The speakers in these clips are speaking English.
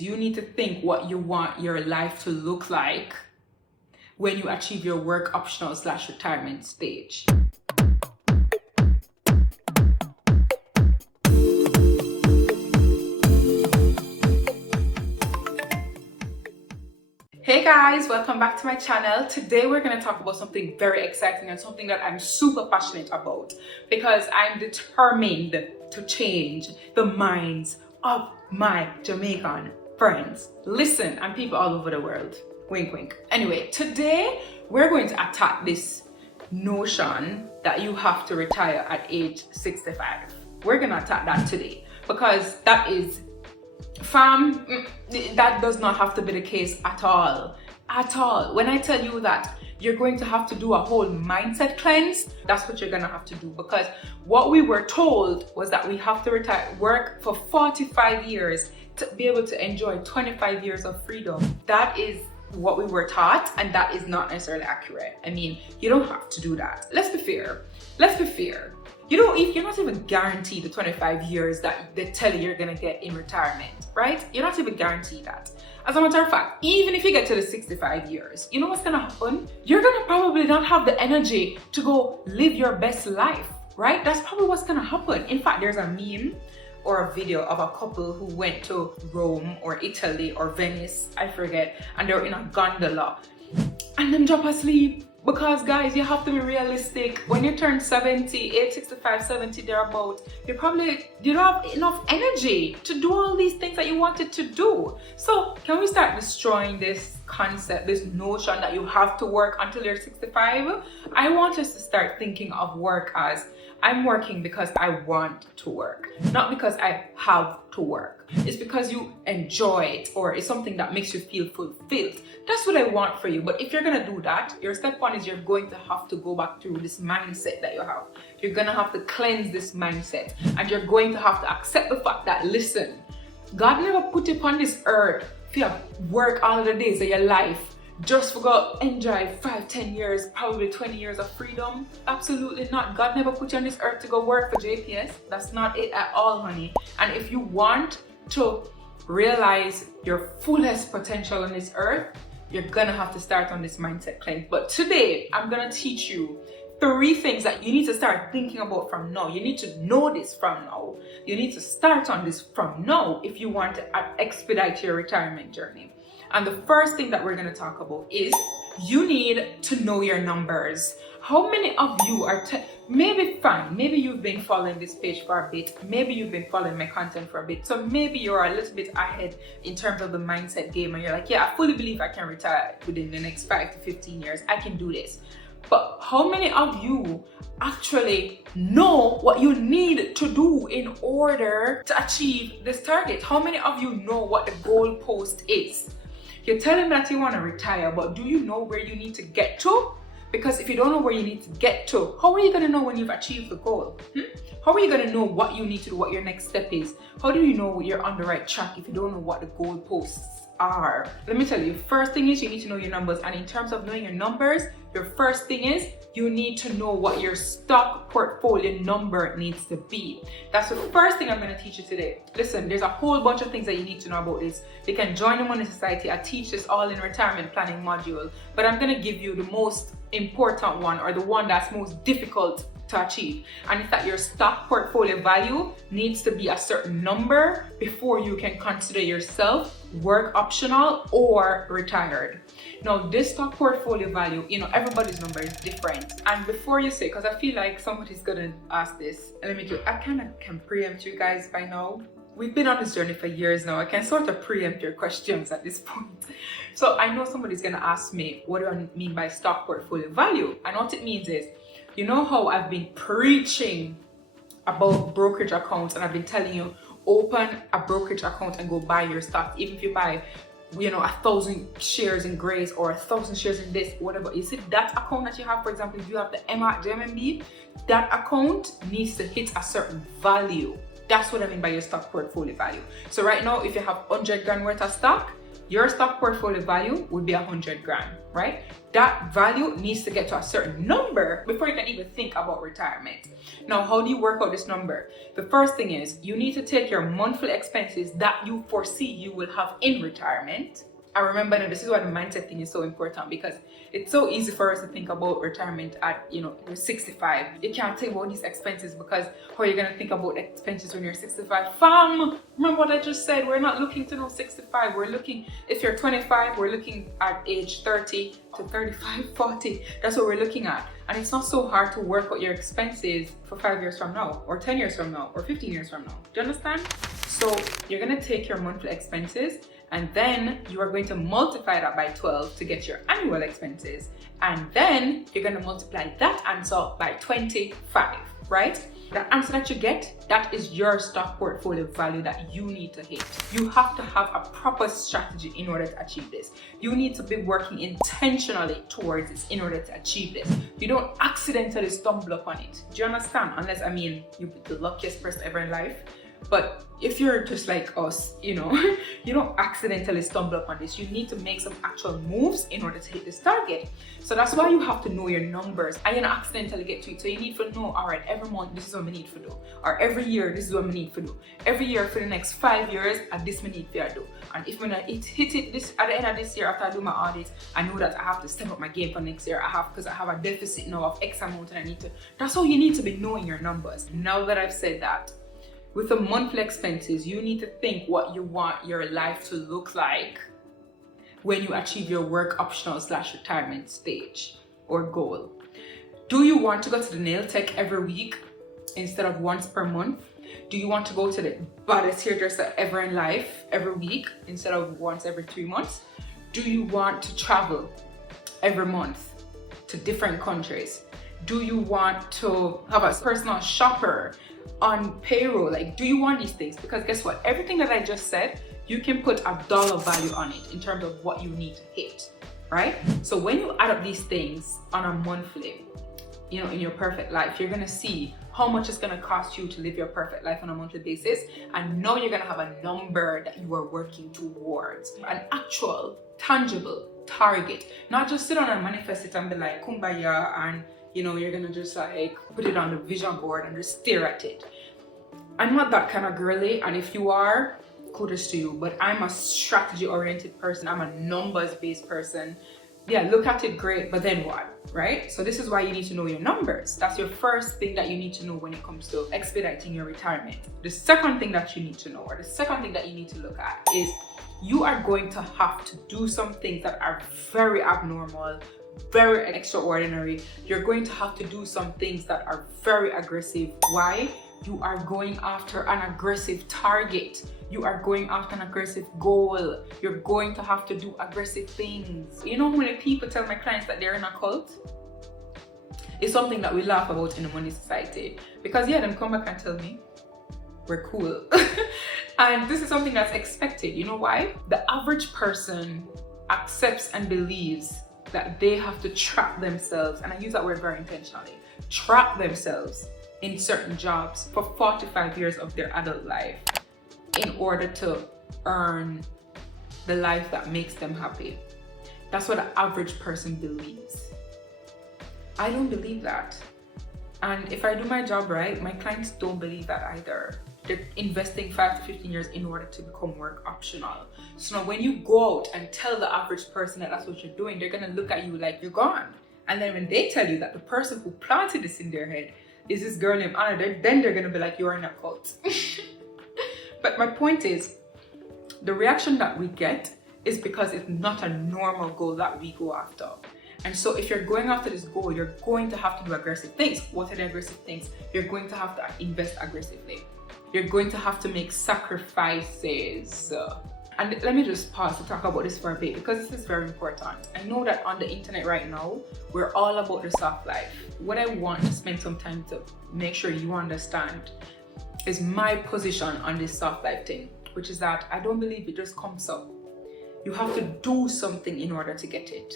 You need to think what you want your life to look like when you achieve your work optional / retirement stage. Hey guys, welcome back to my channel. Today we're going to talk about something very exciting and something that I'm super passionate about because I'm determined to change the minds of my Jamaican friends. Listen, and people all over the world. Wink, wink. Anyway, today we're going to attack this notion that you have to retire at age 65. We're going to attack that today because that is that does not have to be the case at all. When I tell you that you're going to have to do a whole mindset cleanse, that's what you're gonna have to do, because what we were told was that we have to work for 45 years to be able to enjoy 25 years of freedom. That is what we were taught, and that is not necessarily accurate. I mean, you don't have to do that. Let's be fair. You know, if you're not even guaranteed the 25 years that they tell you you're gonna get in retirement, right? You're not even guaranteed that. As a matter of fact, even if you get to the 65 years, you know what's gonna happen? You're gonna probably not have the energy to go live your best life, right? That's probably what's gonna happen. In fact, there's a meme or a video of a couple who went to Rome or Italy or Venice, I forget, and they were in a gondola and then drop asleep. Because guys, you have to be realistic. When you turn 70, 65, 70 thereabout, you don't have enough energy to do all these things that you wanted to do. So can we start destroying this concept, this notion that you have to work until you're 65? I want us to start thinking of work as I'm working because I want to work, not because I have to work. It's because you enjoy it or it's something that makes you feel fulfilled. That's what I want for you. But if you're gonna do that, your step one is you're going to have to go back through this mindset that you have. You're gonna have to cleanse this mindset, and you're going to have to accept the fact that, listen, God never put you upon this earth to work all the days of your life just for go enjoy 5, 10 years, probably 20 years of freedom. Absolutely not. God never put you on this earth to go work for JPS. That's not it at all, honey. And if you want to realize your fullest potential on this earth, you're gonna have to start on this mindset cleanse. But today, I'm gonna teach you 3 things that you need to start thinking about from now. You need to know this from now. You need to start on this from now if you want to expedite your retirement journey. And the first thing that we're going to talk about is you need to know your numbers. How many of you are, maybe you've been following this page for a bit, maybe you've been following my content for a bit, so maybe you're a little bit ahead in terms of the mindset game and you're like, yeah, I fully believe I can retire within the next 5 to 15 years. I can do this. But how many of you actually know what you need to do in order to achieve this target? How many of you know what the goal post is? You're telling me that you want to retire, but do you know where you need to get to? Because if you don't know where you need to get to, how are you going to know when you've achieved the goal? How are you going to know what you need to do, what your next step is? How do you know you're on the right track if you don't know what the goal posts are? Let me tell you, first thing is you need to know your numbers. And in terms of knowing your numbers, your first thing is you need to know what your stock portfolio number needs to be. That's the first thing I'm going to teach you today. Listen, there's a whole bunch of things that you need to know about this. You can join the Money Society. I teach this all in retirement planning module, but I'm going to give you the most important one, or the one that's most difficult to achieve, and it's that your stock portfolio value needs to be a certain number before you can consider yourself work optional or retired. Now, this stock portfolio value, you know, everybody's number is different. And before you say, because I feel like somebody's gonna ask this, I kind of can preempt you guys by now. We've been on this journey for years now. I can sort of preempt your questions at this point. So I know somebody's gonna ask me, what do I mean by stock portfolio value? And what it means is, you know how I've been preaching about brokerage accounts, and I've been telling you, open a brokerage account and go buy your stock. Even if you buy, you know, 1,000 shares in Grace or 1,000 shares in this, whatever. You see that account that you have, for example, if you have the MMB, that account needs to hit a certain value. That's what I mean by your stock portfolio value. So right now, if you have 100 grand worth of stock, your stock portfolio value would be 100 grand, right? That value needs to get to a certain number before you can even think about retirement. Now, how do you work out this number? The first thing is you need to take your monthly expenses that you foresee you will have in retirement. I remember now, this is why the mindset thing is so important, because it's so easy for us to think about retirement at, you're 65. You can't think about these expenses because how are you going to think about expenses when you're 65? Fam, remember what I just said, we're not looking to know 65. We're looking, if you're 25, we're looking at age 30 to 35, 40. That's what we're looking at. And it's not so hard to work out your expenses for 5 years from now, or 10 years from now, or 15 years from now. Do you understand? So you're going to take your monthly expenses, and then you are going to multiply that by 12 to get your annual expenses. And then you're going to multiply that answer by 25, right? The answer that you get, that is your stock portfolio value that you need to hit. You have to have a proper strategy in order to achieve this. You need to be working intentionally towards this in order to achieve this. You don't accidentally stumble upon it. Do you understand? Unless, you're the luckiest person ever in life. But if you're just like us, you don't accidentally stumble upon this. You need to make some actual moves in order to hit this target. So that's why you have to know your numbers and you don't accidentally get to it. So you need to know, all right, every month, this is what I need to do. Or every year, this is what I need to do. Every year for the next 5 years, and this I need to do. And if when I hit it this at the end of this year, after I do my audit, I know that I have to step up my game for next year. Because I have a deficit now of X amount and I need to. That's how you need to be knowing your numbers. Now that I've said that, with the monthly expenses, you need to think what you want your life to look like when you achieve your work optional / retirement stage or goal. Do you want to go to the nail tech every week instead of once per month? Do you want to go to the baddest hairdresser ever in life every week instead of once every 3 months? Do you want to travel every month to different countries? Do you want to have a personal shopper on payroll? Like, do you want these things? Because guess what? Everything that I just said, you can put a dollar value on it in terms of what you need to hit, right? So when you add up these things on a monthly, in your perfect life, you're gonna see how much it's gonna cost you to live your perfect life on a monthly basis. And now you're gonna have a number that you are working towards, an actual, tangible target. Not just sit on and manifest it and be like, kumbaya, and you're gonna just like put it on the vision board and just stare at it. I'm not that kind of girly, and if you are, kudos to you, but I'm a strategy oriented person. I'm a numbers based person. Yeah, look at it, great, but then what, right? So this is why you need to know your numbers. That's your first thing that you need to know when it comes to expediting your retirement. The second thing that you need to know, or the second thing that you need to look at, is you are going to have to do some things that are very abnormal, very extraordinary. You're going to have to do some things that are very aggressive. Why? You are going after an aggressive target. You are going after an aggressive goal. You're going to have to do aggressive things. You know how many people tell my clients that they're in a cult? It's something that we laugh about in the money society. Because them come back and tell me, we're cool. And this is something that's expected. You know why? The average person accepts and believes that they have to trap themselves, and I use that word very intentionally, trap themselves in certain jobs for 45 years of their adult life in order to earn the life that makes them happy. That's what the average person believes. I don't believe that. And if I do my job right, my clients don't believe that either. They're investing 5 to 15 years in order to become work optional. So now when you go out and tell the average person that that's what you're doing, they're gonna look at you like you're gone. And then when they tell you that the person who planted this in their head is this girl named Anna, then they're gonna be like, you're in a cult. But my point is, the reaction that we get is because it's not a normal goal that we go after. And so if you're going after this goal, you're going to have to do aggressive things. What are the aggressive things? You're going to have to invest aggressively. You're going to have to make sacrifices. And let me just pause to talk about this for a bit, because this is very important. I know that on the internet right now, we're all about the soft life. What I want to spend some time to make sure you understand is my position on this soft life thing, which is that I don't believe it just comes up. You have to do something in order to get it.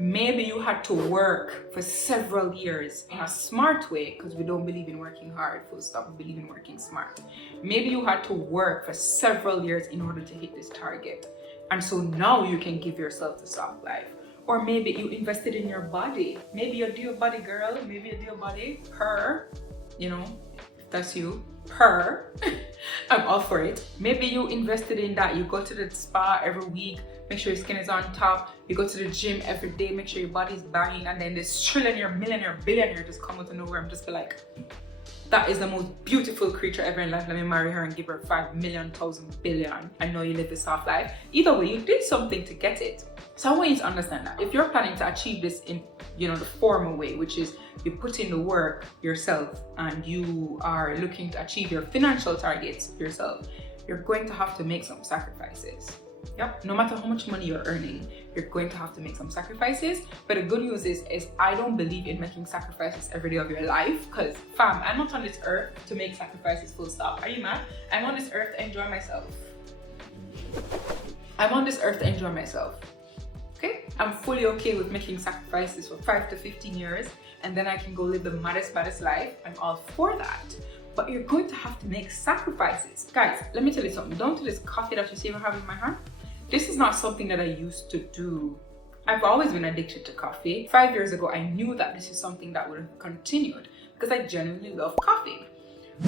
Maybe you had to work for several years in a smart way, because we don't believe in working hard, full stop, we believe in working smart. Maybe you had to work for several years in order to hit this target. And so now you can give yourself the soft life. Or maybe you invested in your body. Maybe you do your body, girl. Maybe you do your body. Her, you know, if that's you. Her. I'm all for it. Maybe you invested in that. You go to the spa every week. Make sure your skin is on top. You go to the gym every day. Make sure your body's banging. And then this trillionaire, millionaire, billionaire just come out of nowhere and just be like, that is the most beautiful creature ever in life. Let me marry her and give her 5 million, 1,000 billion. I know you live this soft life. Either way, you did something to get it. So I want you to understand that if you're planning to achieve this in, the formal way, which is you put in the work yourself and you are looking to achieve your financial targets yourself, you're going to have to make some sacrifices. Yep, no matter how much money you're earning, you're going to have to make some sacrifices. But the good news is I don't believe in making sacrifices every day of your life, because fam, I'm not on this earth to make sacrifices full stop. Are you mad? I'm on this earth to enjoy myself. I'm on this earth to enjoy myself. Okay? I'm fully okay with making sacrifices for 5 to 15 years and then I can go live the baddest life. I'm all for that. But you're going to have to make sacrifices. Guys, let me tell you something. Don't do this coffee that you see I have in my hand. This is not something that I used to do. I've always been addicted to coffee. 5 years ago, I knew that this is something that would have continued because I genuinely love coffee.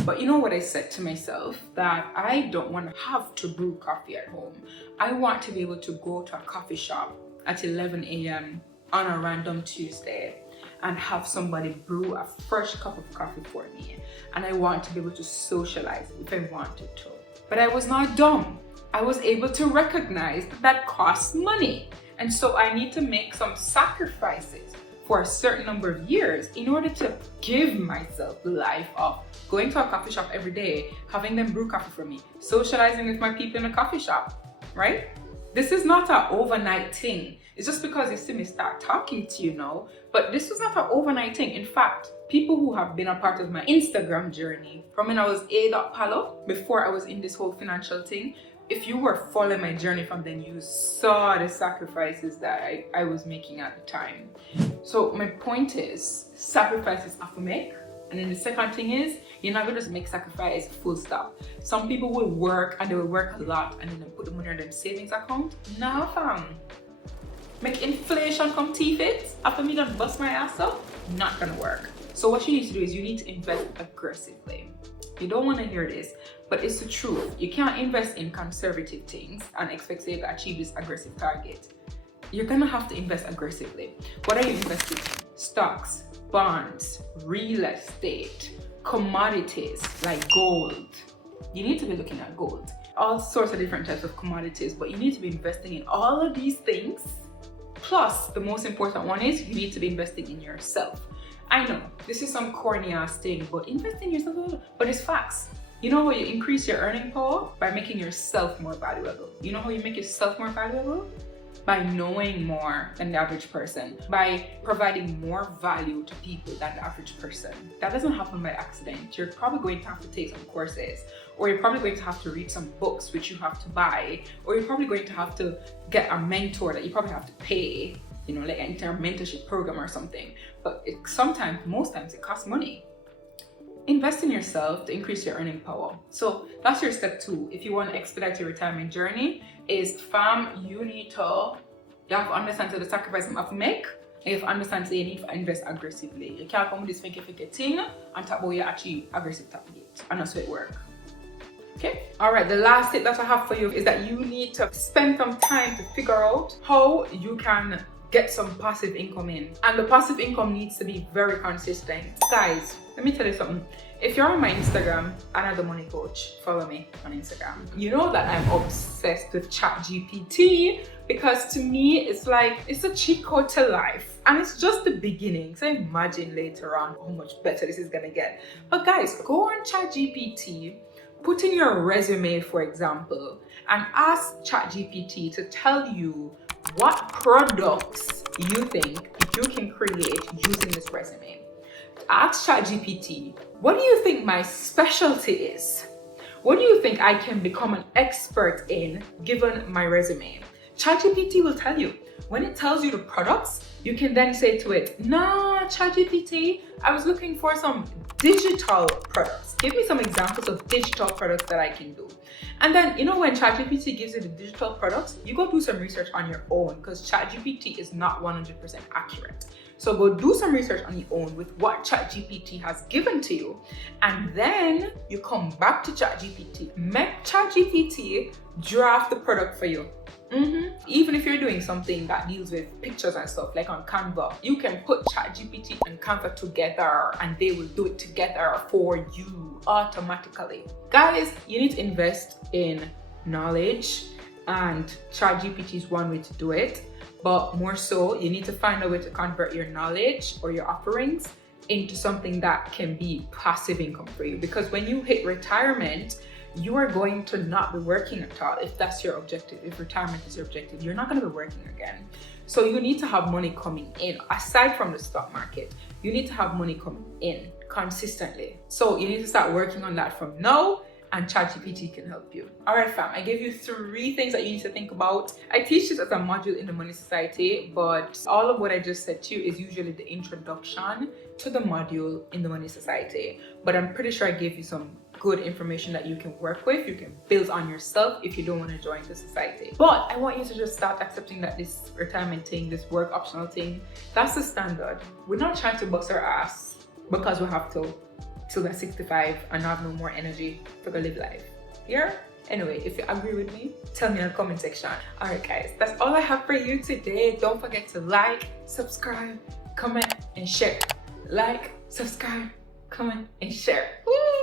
But you know what I said to myself? That I don't want to have to brew coffee at home. I want to be able to go to a coffee shop at 11 a.m. on a random Tuesday and have somebody brew a fresh cup of coffee for me. And I want to be able to socialize if I wanted to. But I was not dumb. I was able to recognize that costs money. And so I need to make some sacrifices for a certain number of years in order to give myself the life of going to a coffee shop every day, having them brew coffee for me, socializing with my people in the coffee shop, right? This is not an overnight thing. It's just because you see me start talking to you now, but this was not an overnight thing. In fact, people who have been a part of my Instagram journey from when I was a.palo, before I was in this whole financial thing, if you were following my journey from then, you saw the sacrifices that I was making at the time. So my point is, sacrifices have to make. And then the second thing is, you're not going to just make sacrifice full stop. Some people will work and they will work a lot and then they put the money on their savings account. Nah, fam. Make inflation come teeth it after me done bust my ass up? Not gonna work. So what you need to do is you need to invest aggressively. You don't want to hear this, but it's the truth. You can't invest in conservative things and expect to achieve this aggressive target. You're gonna have to invest aggressively. What are you investing in? Stocks, bonds, real estate, commodities like gold. You need to be looking at gold. All sorts of different types of commodities, but you need to be investing in all of these things. Plus, the most important one is you need to be investing in yourself. I know, this is some corny ass thing, but invest in yourself, but it's facts. You know how you increase your earning power? By making yourself more valuable. You know how you make yourself more valuable? By knowing more than the average person, by providing more value to people than the average person. That doesn't happen by accident. You're probably going to have to take some courses, or you're probably going to have to read some books which you have to buy, or you're probably going to have to get a mentor that you probably have to pay, like an entire mentorship program or something. But most times it costs money. Invest in yourself to increase your earning power. So that's your step 2. If you want to expedite your retirement journey, is fam, you have to understand the sacrifice you have to make, and you have to understand you need to invest aggressively. You can't come with this fake thing and talk about you achieve aggressive target. And that's how it works. Okay? Alright, the last tip that I have for you is that you need to spend some time to figure out how you can get some passive income in. And the passive income needs to be very consistent. Guys, let me tell you something. If you're on my Instagram, Anna the Money Coach, follow me on Instagram. You know that I'm obsessed with ChatGPT because to me, it's a cheat code to life. And it's just the beginning. So imagine later on how much better this is gonna get. But guys, go on ChatGPT, put in your resume, for example, and ask ChatGPT to tell you what products you think you can create using this resume. Ask ChatGPT, what do you think my specialty is? What do you think I can become an expert in given my resume? ChatGPT will tell you. When it tells you the products, you can then say to it, nah, ChatGPT, I was looking for some digital products. Give me some examples of digital products that I can do. And then, you know, when ChatGPT gives you the digital products, you go do some research on your own because ChatGPT is not 100% accurate. So go do some research on your own with what ChatGPT has given to you. And then you come back to ChatGPT. Make ChatGPT draft the product for you. Even if you're doing something that deals with pictures and stuff, like on Canva, you can put ChatGPT and Canva together and they will do it together for you automatically. Guys, you need to invest in knowledge, and ChatGPT is one way to do it. But more so, you need to find a way to convert your knowledge or your offerings into something that can be passive income for you. Because when you hit retirement, you are going to not be working at all if that's your objective. If retirement is your objective, you're not going to be working again. So you need to have money coming in. Aside from the stock market, you need to have money coming in consistently. So you need to start working on that from now, and ChatGPT can help you. All right, fam, I gave you 3 things that you need to think about. I teach this as a module in the Money Society, but all of what I just said to you is usually the introduction to the module in the Money Society. But I'm pretty sure I gave you some good information that you can work with, you can build on yourself if you don't want to join the society. But I want you to just start accepting that this retirement thing, this work optional thing, that's the standard. We're not trying to bust our ass because we have to till we're 65 and have no more energy to go live life. Yeah? Anyway, if you agree with me, tell me in the comment section. All right, guys, that's all I have for you today. Don't forget to like, subscribe, comment, and share. Like, subscribe, comment, and share. Woo!